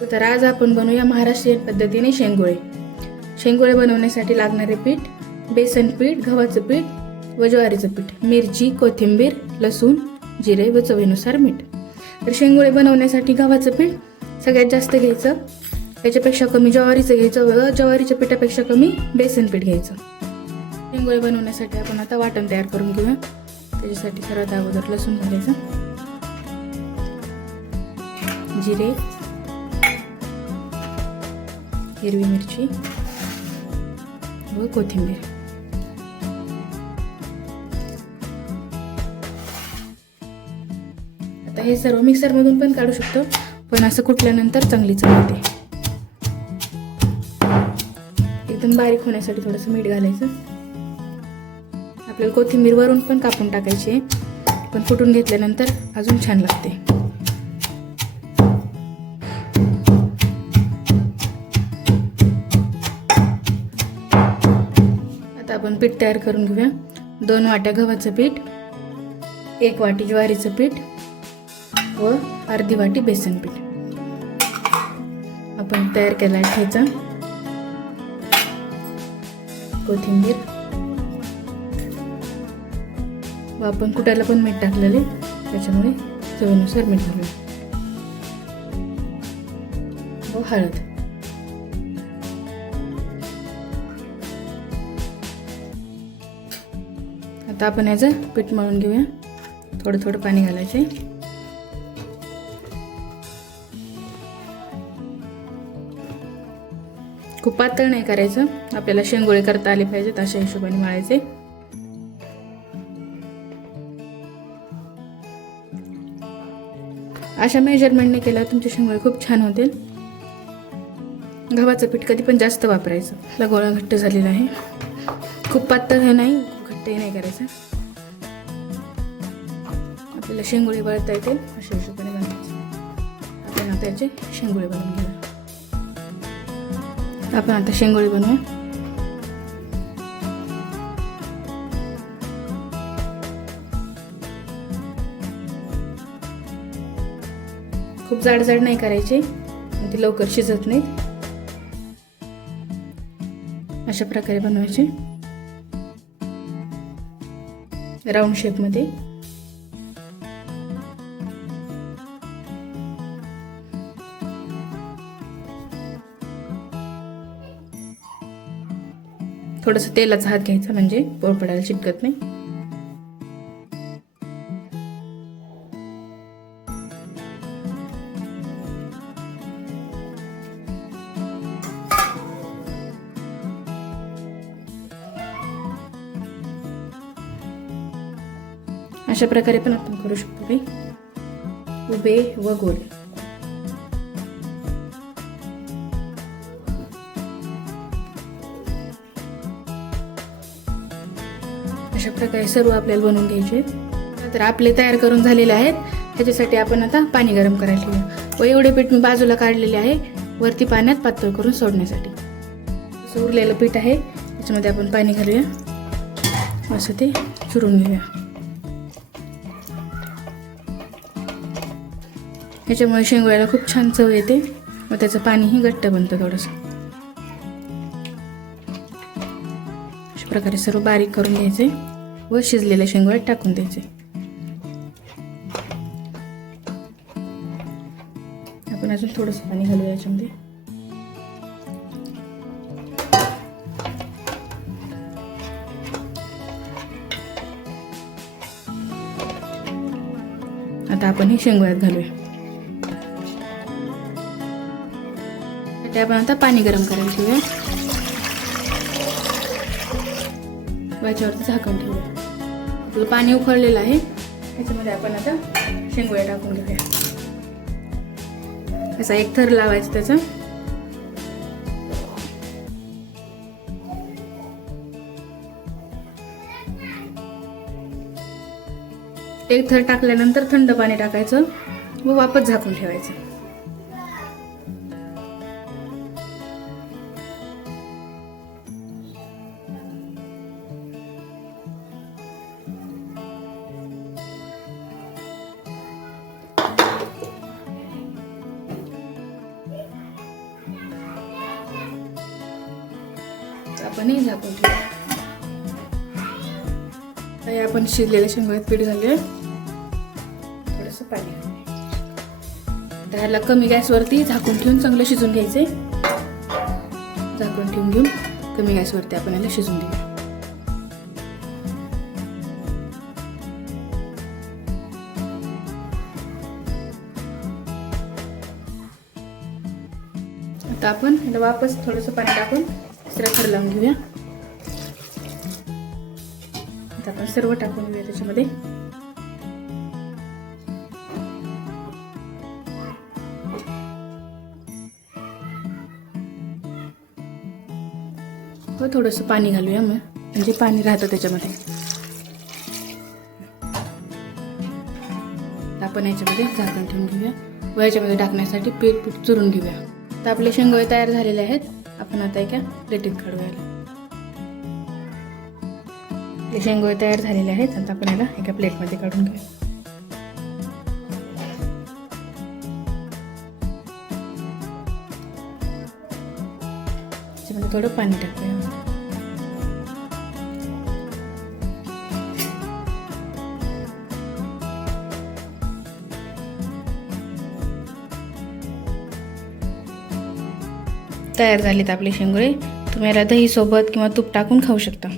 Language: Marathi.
तर आज आपण बनवूया महाराष्ट्रीयन पद्धतीने शेंगोळे. शेंगोळे बनवण्यासाठी लागणारे पीठ बेसन पीठ गव्हाचं पीठ व ज्वारीचं पीठ मिरची कोथिंबीर लसूण जिरे व चवीनुसार मीठ. तर शेंगोळे बनवण्यासाठी गव्हाचं पीठ सगळ्यात जास्त घ्यायचं. त्याच्यापेक्षा कमी ज्वारीचं घ्यायचं व ज्वारीच्या पिठापेक्षा कमी बेसन पीठ घ्यायचं. शेंगोळे बनवण्यासाठी आपण आता वाटण तयार करून घेऊया. त्याच्यासाठी सर्वात अगोदर लसूण घालायचं. जिरे हिरवी मिरची व कोथिंबीर. आता हे सर्व मिक्सरमधून पण काढू शकतो पण असं कुटल्यानंतर चांगली चव येते. एकदम बारीक होण्यासाठी थोडंसं मीठ घालायचं. आपल्याला कोथिंबीर वरून पण कापून टाकायची आहे पण फुटून घेतल्यानंतर अजून छान लागते. आपण पीठ तयार करून घेऊया. दोन वाट्या गव्हाचं पीठ एक वाटी ज्वारीचं पीठ व अर्धी वाटी बेसन पीठ. आपण तयार केला ठेचा कोथिंबीर. व आपण कुटायला पण मीठ टाकलेले त्याच्यामुळे चवीनुसार मीठ घालूया. व हळद. आता आपण याचं पीठ मळून घेऊया. थोडं थोडं पाणी घालायचे खूप पातळ नाही करायचं. आपल्याला शेंगोळे करता आले पाहिजेत अशा हिशोबाने मळायचे. अशा मेजरमेंटने केल्यावर तुमचे शेंगोळे खूप छान होतील. गव्हाचं पीठ कधी पण जास्त वापरायचं. गोळा घट्ट झालेला आहे. खूप पातळ हे नाही. ते नाही करायचं. आपल्याला शेंगोळी बळता येते अशा हिशोबाने बनवायचे. आपण आता याचे शेंगोळे बनवून घेऊया आपण आता शेंगोळी बनवू खूप जाड जाड नाही करायचे. ते लवकर शिजत नाहीत. अशा प्रकारे बनवायचे. राऊंड शेपमध्ये थोडंसं तेलाचा हात घ्यायचा म्हणजे पोरपडायला चिटकत नाही. अशा प्रकारे पण आपण करू शकतो काही उभे व गोले. अशा प्रकारे सर्व आपल्याला बनवून घ्यायचे. तर आपले तयार करून झालेले आहेत. ह्याच्यासाठी आपण आता पाणी गरम करायला ठेवूया. व एवढे पीठ मी बाजूला काढलेले आहे. वरती पाण्यात पातळ करून सोडण्यासाठी. उरलेलं पीठ आहे. त्याच्यामध्ये आपण पाणी घालूया. असं ते चुरून घेऊया. ह्याच्यामुळे शेंगोळ्याला खूप छान चव येते. व त्याचं पाणीही घट्ट बनतं थोडंसं. अशा प्रकारे सर्व बारीक करून घ्यायचे व शिजलेल्या शेंगोळ्यात टाकून द्यायचे. आपण अजून थोडंसं पाणी घालूया याच्यामध्ये. आता आपण हे शेंगोळ्यात घालूया. त्यासाठी आपण आता पाणी गरम करायला ठेवूया याच्यावरती झाकण ठेवूया. आपलं पाणी उकळलेलं आहे. त्याच्यामध्ये आपण आता शेंगोळ्या टाकून घेऊया. असा एक थर लावायचा त्याचा. एक थर टाकल्यानंतर थंड पाणी टाकायचं व वापस झाकून ठेवायचं. आता आपण हे झाकून ठेवू आपण शिजलेल्या शेंगात पीठ घालूया. थोडंसं पाणी त्याला ह्याला कमी गॅसवरती झाकून ठेवून चांगलं शिजून घ्यायचे झाकून ठेवून घेऊन कमी गॅसवरती आपण याला शिजून देऊ. आता आपण याला वापस थोडंसं पाणी टाकून तिसरा लावून घेऊया. आता आपण सर्व टाकून घेऊया त्याच्यामध्ये. हो थोडंसं पाणी घालूया मग. म्हणजे पाणी राहतं त्याच्यामध्ये. आपण याच्यामध्ये झाकण ठेवून घेऊया. व याच्यामध्ये टाकण्यासाठी पीठ पीठ चुरून घेऊया. तर आपले शेंगोळे तयार झालेले आहेत. आपण आता एका प्लेटीत काढूया शेंगोळे तयार झालेले आहेत. आता आपण याला एका प्लेटमध्ये काढून घेऊया त्याच्यामध्ये थोडं पाणी टाकूया. तयार झालेत आपले शेंगुळे. तुम्ही याला दहीसोबत किंवा तूप टाकून खाऊ शकता.